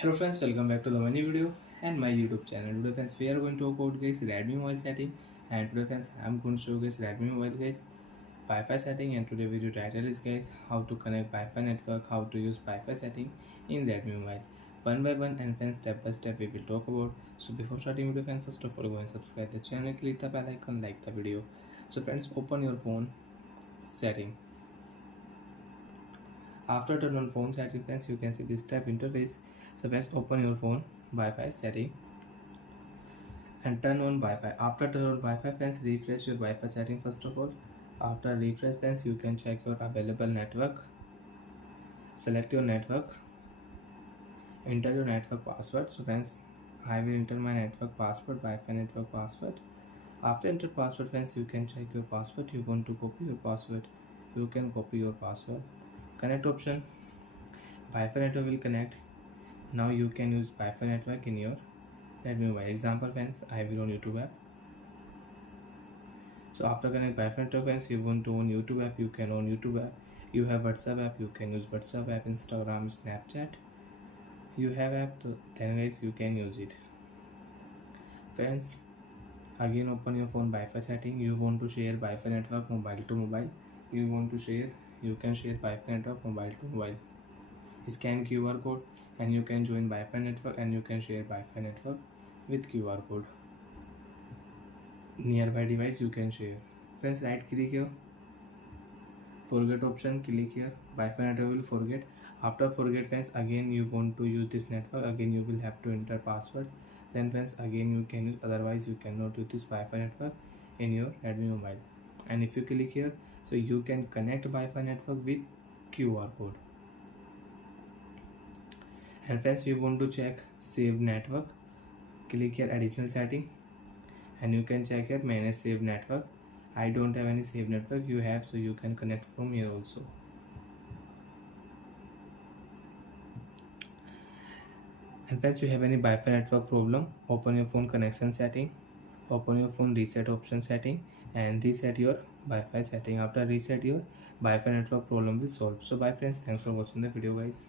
Hello friends, welcome back to the new video and my YouTube channel. Today friends, we are going to talk about guys Redmi mobile setting, and today friends, I am going to show guys Redmi mobile guys Wi-Fi setting, and today video title is guys how to connect Wi-Fi network, how to use Wi-Fi setting in Redmi mobile. One by one and friends, step by step we will talk about. So before starting video friends, first of all go and subscribe the channel, click the bell icon, like the video. So friends, open your phone setting. After turn on phone setting friends, you can see this type interface. So first open your phone Wi-Fi setting and turn on Wi-Fi. After turn on Wi-Fi friends, refresh your Wi-Fi setting first of all. After refresh friends, you can check your available network. Select your network, enter your network password. So friends, I will enter my network password, Wi-Fi network password. After enter password friends, you can check your password. You want to copy your password, you can copy your password. Connect option, Wi-Fi network will connect. Now you can use Wi-Fi network in your Redmi mobile. Example friends, I will on YouTube app. So after connect Wi-Fi network friends, you want to own YouTube app, you can own YouTube app. You have WhatsApp app, you can use WhatsApp app, Instagram, Snapchat. You have app, then guys you can use it. Friends, again open your phone Wi-Fi setting. You want to share Wi-Fi network mobile to mobile. You want to share, you can share Wi-Fi network mobile to mobile. Scan QR code and you can join Wi-Fi network and you can share Wi-Fi network with QR code. Nearby device you can share. Friends, right click here, forget option, click here, Wi-Fi network will forget. After forget friends, again you want to use this network, again you will have to enter password. Then friends, again you can use, otherwise you cannot use this Wi-Fi network in your Redmi mobile. And if you click here, so you can connect Wi-Fi network with QR code. And friends, you want to check save network, click here additional setting and you can check here manage save network. I don't have any save network, you have, so you can connect from here also. And friends, you have any Wi-Fi network problem, open your phone connection setting, open your phone reset option setting and reset your Wi-Fi setting. After reset, your Wi-Fi network problem will solve. So bye friends, thanks for watching the video guys.